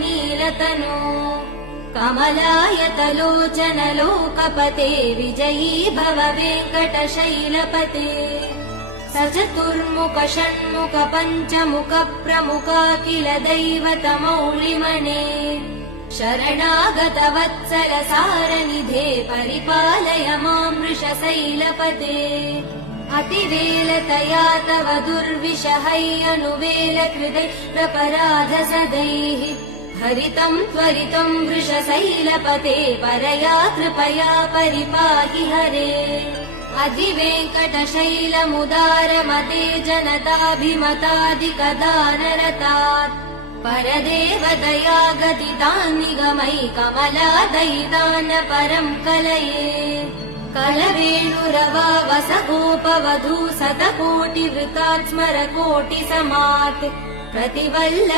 नीलतनु कमलायतलोचन लोकपते विजयी भव वेङ्कटशैलपते सचतुर्मुख षण्मुख पञ्चमुख प्रमुखाखिल दैवतमौलिमने शरणागत वत्सल सारनिधे परिपालय मां वृषशैलपते अतिवेलतया तव दुर्विषहैयनुवेल कृदै प्रपराध सदैः हरितं त्वरितं वृषशैलपते परया कृपया परिपाहि हरे अधिवेङ्कटशैलमुदारमते जनताभिमतादिकदानरतात् परदेवदया गदितान्निगमै कमलादयितान परं कलये कलवेणुरवावसगोपवधू शतकोटिवृतात् स्मर कोटिसमात् प्रतिवल्ल